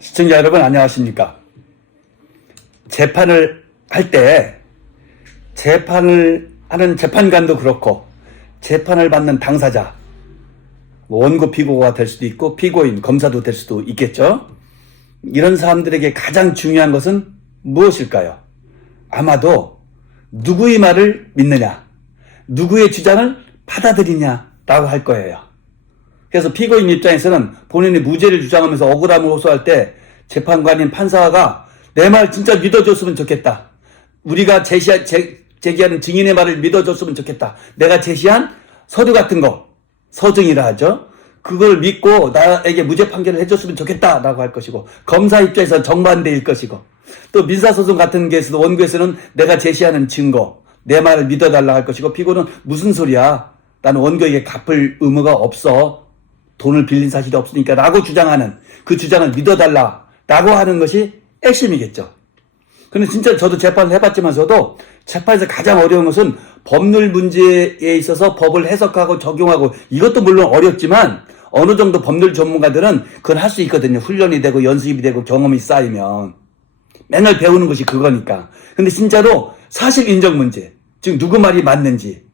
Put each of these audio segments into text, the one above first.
시청자 여러분 안녕하십니까? 재판을 할 때 재판을 하는 재판관도 그렇고 재판을 받는 당사자 원고 피고가 될 수도 있고 피고인 검사도 될 수도 있겠죠. 이런 사람들에게 가장 중요한 것은 무엇일까요? 아마도 누구의 말을 믿느냐, 누구의 주장을 받아들이냐라고 할 거예요. 그래서 피고인 입장에서는 본인이 무죄를 주장하면서 억울함을 호소할 때 재판관인 판사가 내 말 진짜 믿어줬으면 좋겠다. 우리가 제기하는 증인의 말을 믿어줬으면 좋겠다. 내가 제시한 서류 같은 거, 서증이라 하죠. 그걸 믿고 나에게 무죄 판결을 해줬으면 좋겠다라고 할 것이고, 검사 입장에서는 정반대일 것이고, 또 민사소송 같은 경우에서도 원고에서는 내가 제시하는 증거, 내 말을 믿어달라 할 것이고, 피고는 무슨 소리야? 나는 원고에게 갚을 의무가 없어. 돈을 빌린 사실이 없으니까 라고 주장하는 그 주장을 믿어달라라고 하는 것이 핵심이겠죠. 근데 진짜 저도 재판을 해봤지만서도 재판에서 가장 어려운 것은 법률 문제에 있어서 법을 해석하고 적용하고, 이것도 물론 어렵지만 어느 정도 법률 전문가들은 그건 할 수 있거든요. 훈련이 되고 연습이 되고 경험이 쌓이면. 맨날 배우는 것이 그거니까. 근데 진짜로 사실 인정 문제, 즉 누구 말이 맞는지,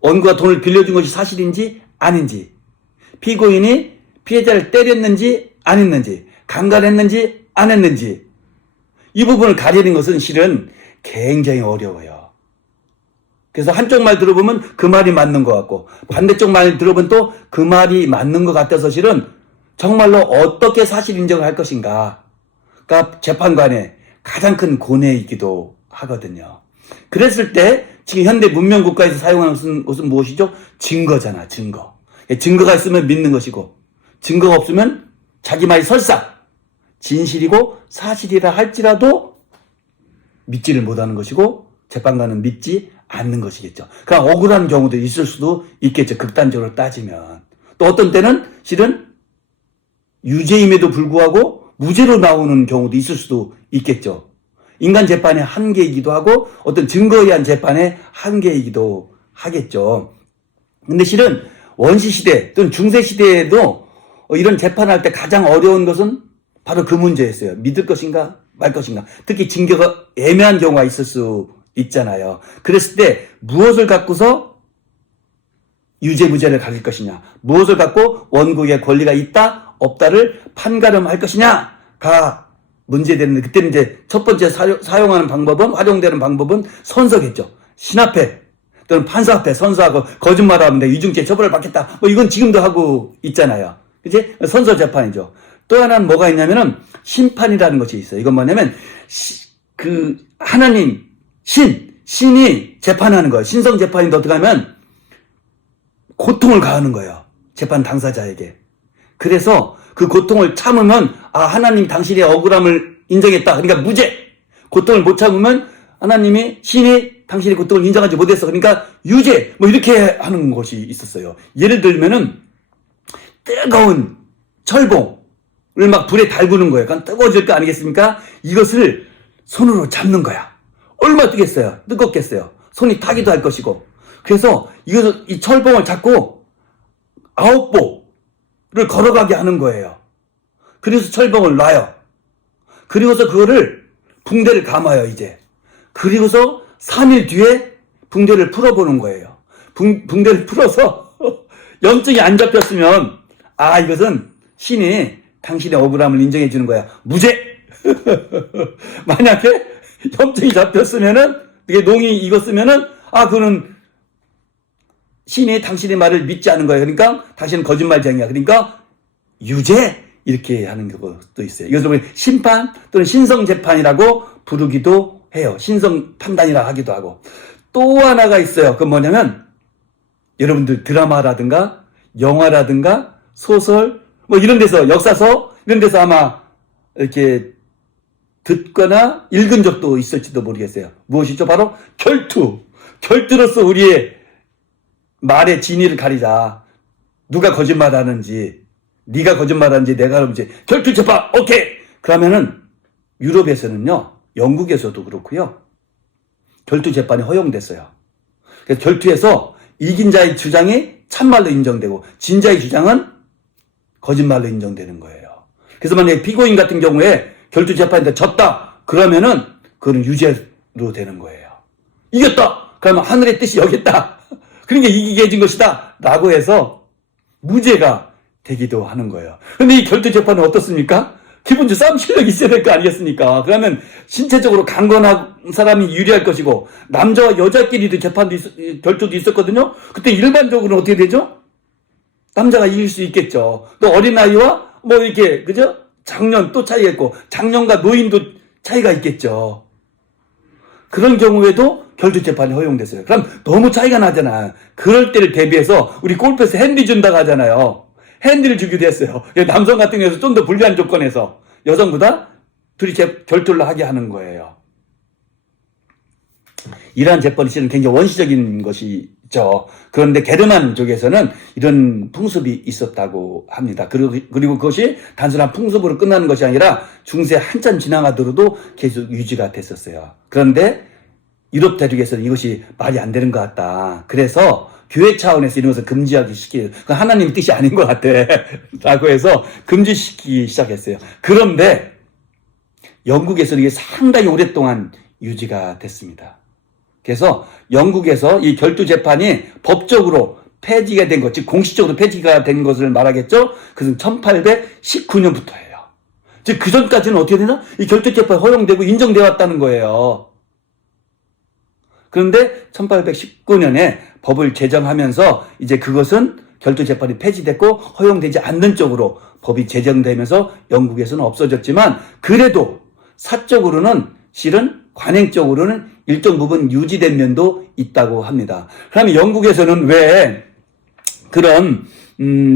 원고가 돈을 빌려준 것이 사실인지 아닌지, 피고인이 피해자를 때렸는지 안 했는지, 강간했는지 안 했는지, 이 부분을 가리는 것은 실은 굉장히 어려워요. 그래서 한쪽 말 들어보면 그 말이 맞는 것 같고, 반대쪽 말 들어보면 또 그 말이 맞는 것 같아서 실은 정말로 어떻게 사실 인정을 할 것인가가 재판관의 가장 큰 고뇌이기도 하거든요. 그랬을 때 지금 현대 문명 국가에서 사용하는 것은 무엇이죠? 증거잖아, 증거. 증거가 있으면 믿는 것이고, 증거가 없으면 자기 말이 설사 진실이고 사실이라 할지라도 믿지를 못하는 것이고, 재판관은 믿지 않는 것이겠죠. 그러니까 억울한 경우도 있을 수도 있겠죠. 극단적으로 따지면. 또 어떤 때는 실은 유죄임에도 불구하고 무죄로 나오는 경우도 있을 수도 있겠죠. 인간 재판의 한계이기도 하고 어떤 증거에 의한 재판의 한계이기도 하겠죠. 근데 실은 원시시대 또는 중세시대에도 이런 재판할 때 가장 어려운 것은 바로 그 문제였어요. 믿을 것인가 말 것인가. 특히 징계가 애매한 경우가 있을 수 있잖아요. 그랬을 때 무엇을 갖고서 유죄 무죄를 가릴 것이냐, 무엇을 갖고 원고의 권리가 있다 없다를 판가름할 것이냐가 문제되는데, 그때는 이제 첫 번째 사용하는 방법은, 활용되는 방법은 선서겠죠. 신 앞에 또는 판사 앞에 선서하고 거짓말하면 내 이중죄 처벌을 받겠다, 뭐 이건 지금도 하고 있잖아요. 그치? 선서 재판이죠. 또 하나는 뭐가 있냐면은 심판이라는 것이 있어요. 이건 뭐냐면 하나님 신이 재판하는 거예요. 신성 재판인데 어떻게 하면 고통을 가하는 거예요, 재판 당사자에게. 그래서 그 고통을 참으면 하나님이 당신의 억울함을 인정했다, 그러니까 무죄. 고통을 못 참으면 하나님이, 신이 당신의 고통을 인정하지 못했어, 그러니까 유죄. 뭐 이렇게 하는 것이 있었어요. 예를 들면은 뜨거운 철봉을 막 불에 달구는 거예요. 그러니까 뜨거워질 거 아니겠습니까? 이것을 손으로 잡는 거야. 얼마나 뜨겠어요? 뜨겁겠어요? 손이 타기도 할 것이고. 그래서 이 철봉을 잡고 9보를 걸어가게 하는 거예요. 그래서 철봉을 놔요. 그리고서 그거를 붕대를 감아요, 이제. 그리고서 3일 뒤에 붕대를 풀어보는 거예요. 붕대를 풀어서 염증이 안 잡혔으면 이것은 신이 당신의 억울함을 인정해 주는 거야, 무죄. 만약에 염증이 잡혔으면은, 이게 농이 익었으면은 그거는 신이 당신의 말을 믿지 않은 거예요. 그러니까 당신은 거짓말쟁이야, 그러니까 유죄. 이렇게 하는 것도 있어요. 이것을 우리 심판 또는 신성재판이라고 부르기도 해요. 신성판단이라 하기도 하고. 또 하나가 있어요. 그건 뭐냐면, 여러분들 드라마라든가 영화라든가 소설 뭐 이런 데서, 역사서 이런 데서 아마 이렇게 듣거나 읽은 적도 있을지도 모르겠어요. 무엇이죠? 바로 결투로서 우리의 말의 진위를 가리자. 누가 거짓말하는지, 네가 거짓말하는지 내가 하는지 결투 재판. 오케이. 그러면은 유럽에서는요, 영국에서도 그렇고요, 결투 재판이 허용됐어요. 그래서 결투에서 이긴 자의 주장이 참말로 인정되고 진 자의 주장은 거짓말로 인정되는 거예요. 그래서 만약에 피고인 같은 경우에 결투재판인데 졌다 그러면은 그거는 유죄로 되는 거예요. 이겼다 그러면 하늘의 뜻이 여기 있다 그러니까 이기게 해준 것이다 라고 해서 무죄가 되기도 하는 거예요. 근데 이 결투재판은 어떻습니까? 기본적으로 싸움 실력이 있어야 될 거 아니겠습니까? 그러면 신체적으로 강건한 사람이 유리할 것이고 남자와 여자끼리도 재판도 결투도 있었거든요. 그때 일반적으로는 어떻게 되죠? 남자가 이길 수 있겠죠. 또 어린아이와 뭐 이렇게 그죠? 장년 또 차이가 있고 장년과 노인도 차이가 있겠죠. 그런 경우에도 결투재판이 허용됐어요. 그럼 너무 차이가 나잖아. 그럴 때를 대비해서 우리 골프에서 핸디 준다고 하잖아요. 핸디를 주기도 했어요. 남성 같은 경우에서 좀 더 불리한 조건에서 여성보다 둘이 결투를 하게 하는 거예요. 이러한 재판이 실은 굉장히 원시적인 것이죠. 그런데 게르만 쪽에서는 이런 풍습이 있었다고 합니다. 그리고 그것이 단순한 풍습으로 끝나는 것이 아니라 중세 한참 지나가더라도 계속 유지가 됐었어요. 그런데 유럽 대륙에서는 이것이 말이 안 되는 것 같다. 그래서 교회 차원에서 이런 것을 금지하기 시키고 그건 하나님의 뜻이 아닌 것 같아 라고 해서 금지시키기 시작했어요. 그런데 영국에서는 이게 상당히 오랫동안 유지가 됐습니다. 그래서 영국에서 이 결투재판이 법적으로 폐지가 된 것, 즉 공식적으로 폐지가 된 것을 말하겠죠. 그것은 1819년부터예요. 즉 그 전까지는 어떻게 되나? 이 결투재판이 허용되고 인정되어 왔다는 거예요. 그런데 1819년에 법을 제정하면서 이제 그것은 결투재판이 폐지됐고 허용되지 않는 쪽으로 법이 제정되면서 영국에서는 없어졌지만 그래도 사적으로는 실은 관행적으로는 일정 부분 유지된 면도 있다고 합니다. 그러면 영국에서는 왜 그런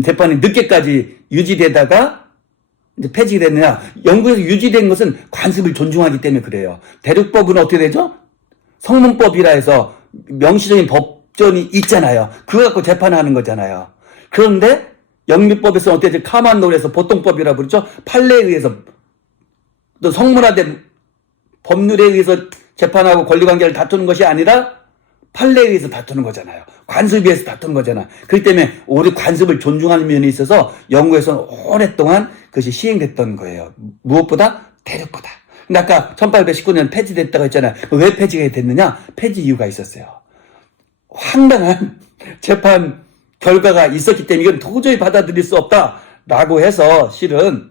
재판이 늦게까지 유지되다가 이제 폐지됐느냐? 영국에서 유지된 것은 관습을 존중하기 때문에 그래요. 대륙법은 어떻게 되죠? 성문법이라 해서 명시적인 법전이 있잖아요. 그거 갖고 재판하는 거잖아요. 그런데 영미법에서 어떻게 되죠? 카만롤에서 보통법이라고 그러죠. 판례에 의해서 또 성문화된 법률에 의해서 재판하고 권리관계를 다투는 것이 아니라 판례에 의해서 다투는 거잖아요. 관습에 의해서 다투는 거잖아. 그렇기 때문에 오히려 관습을 존중하는 면이 있어서 영국에서는 오랫동안 그것이 시행됐던 거예요. 무엇보다 대륙보다. 근데 아까 1819년 폐지됐다고 했잖아요. 왜 폐지가 됐느냐? 폐지 이유가 있었어요. 황당한 재판 결과가 있었기 때문에 이건 도저히 받아들일 수 없다라고 해서 실은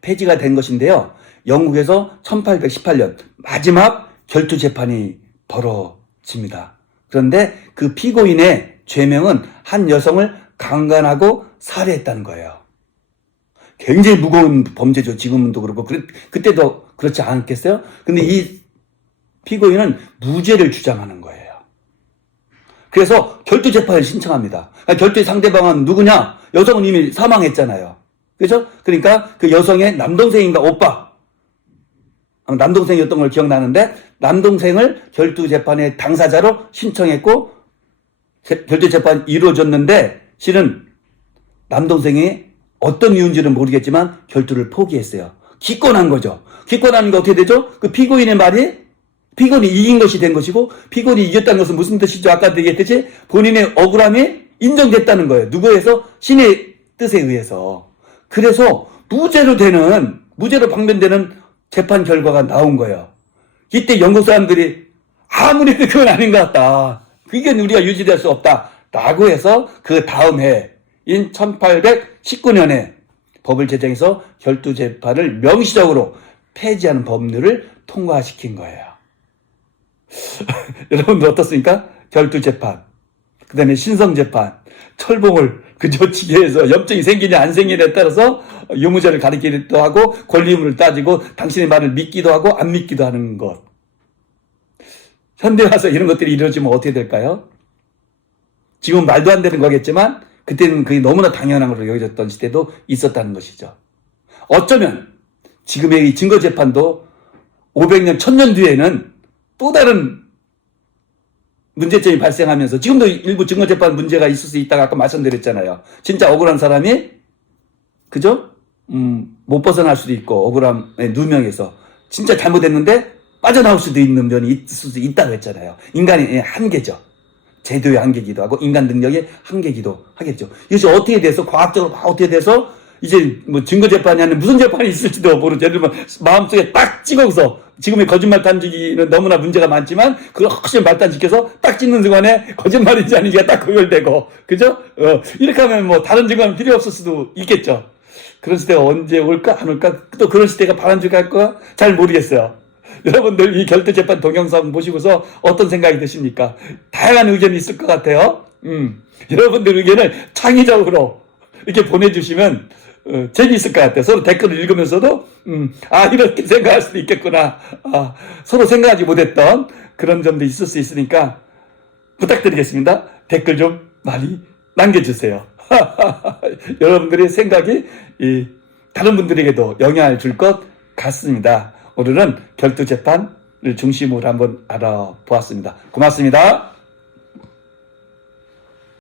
폐지가 된 것인데요. 영국에서 1818년 마지막 결투 재판이 벌어집니다. 그런데 그 피고인의 죄명은 한 여성을 강간하고 살해했다는 거예요. 굉장히 무거운 범죄죠. 지금도 그렇고 그때도 그렇지 않겠어요? 근데 이 피고인은 무죄를 주장하는 거예요. 그래서 결투 재판을 신청합니다. 결투의 상대방은 누구냐? 여성은 이미 사망했잖아요. 그렇죠? 그러니까 그 여성의 남동생인가 오빠, 남동생이었던 걸 기억나는데 남동생을 결투 재판의 당사자로 신청했고 결투 재판이 이루어졌는데 실은 남동생이 어떤 이유인지는 모르겠지만 결투를 포기했어요. 기권한 거죠. 기권하는 게 어떻게 되죠? 그 피고인의 말이 피고인이 이긴 것이 된 것이고 피고인이 이겼다는 것은 무슨 뜻이죠? 아까도 얘기했듯이 본인의 억울함이 인정됐다는 거예요. 누구에서? 신의 뜻에 의해서. 그래서 무죄로 방면되는 재판 결과가 나온 거예요. 이때 영국 사람들이 아무리 해도 그건 아닌 것 같다. 그게 우리가 유지될 수 없다. 라고 해서 그 다음 해인 1819년에 법을 제정해서 결투 재판을 명시적으로 폐지하는 법률을 통과시킨 거예요. 여러분들 어떻습니까? 결투 재판, 그 다음에 신성 재판, 철봉을 그저치게 해서 염증이 생기냐 안 생기냐에 따라서 유무죄를 가리키기도 하고 권리 의무를 따지고 당신의 말을 믿기도 하고 안 믿기도 하는 것. 현대 와서 이런 것들이 이루어지면 어떻게 될까요? 지금 말도 안 되는 거겠지만 그때는 그게 너무나 당연한 걸로 여겨졌던 시대도 있었다는 것이죠. 어쩌면 지금의 이 증거재판도 500년, 1000년 뒤에는 또 다른 문제점이 발생하면서 지금도 일부 증거재판 문제가 있을 수 있다고 아까 말씀드렸잖아요. 진짜 억울한 사람이 그죠? 못 벗어날 수도 있고 억울함에 누명해서 진짜 잘못했는데 빠져나올 수도 있는 면이 있을 수도 있다고 했잖아요. 인간의 한계죠. 제도의 한계기도 하고 인간 능력의 한계기도 하겠죠. 이것이 어떻게 돼서 과학적으로 어떻게 돼서 이제 뭐 증거재판이 아니라 무슨 재판이 있을지도 모르죠. 예를 들면 마음속에 딱 찍어서 지금의 거짓말 탐지기는 너무나 문제가 많지만 그걸 확실히 말단시켜서 딱 찍는 순간에 거짓말인지 아닌지가 딱 구별되고 그죠? 이렇게 하면 뭐 다른 증거는 필요 없을 수도 있겠죠. 그런 시대가 언제 올까 안 올까 또 그런 시대가 바람직할까 잘 모르겠어요. 여러분들 이 결투재판 동영상 보시고서 어떤 생각이 드십니까? 다양한 의견이 있을 것 같아요. 여러분들 의견을 창의적으로 이렇게 보내주시면 재미있을 것 같아요. 서로 댓글을 읽으면서도 이렇게 생각할 수도 있겠구나. 서로 생각하지 못했던 그런 점도 있을 수 있으니까 부탁드리겠습니다. 댓글 좀 많이 남겨주세요. 여러분들의 생각이 다른 분들에게도 영향을 줄 것 같습니다. 오늘은 결투재판을 중심으로 한번 알아보았습니다. 고맙습니다.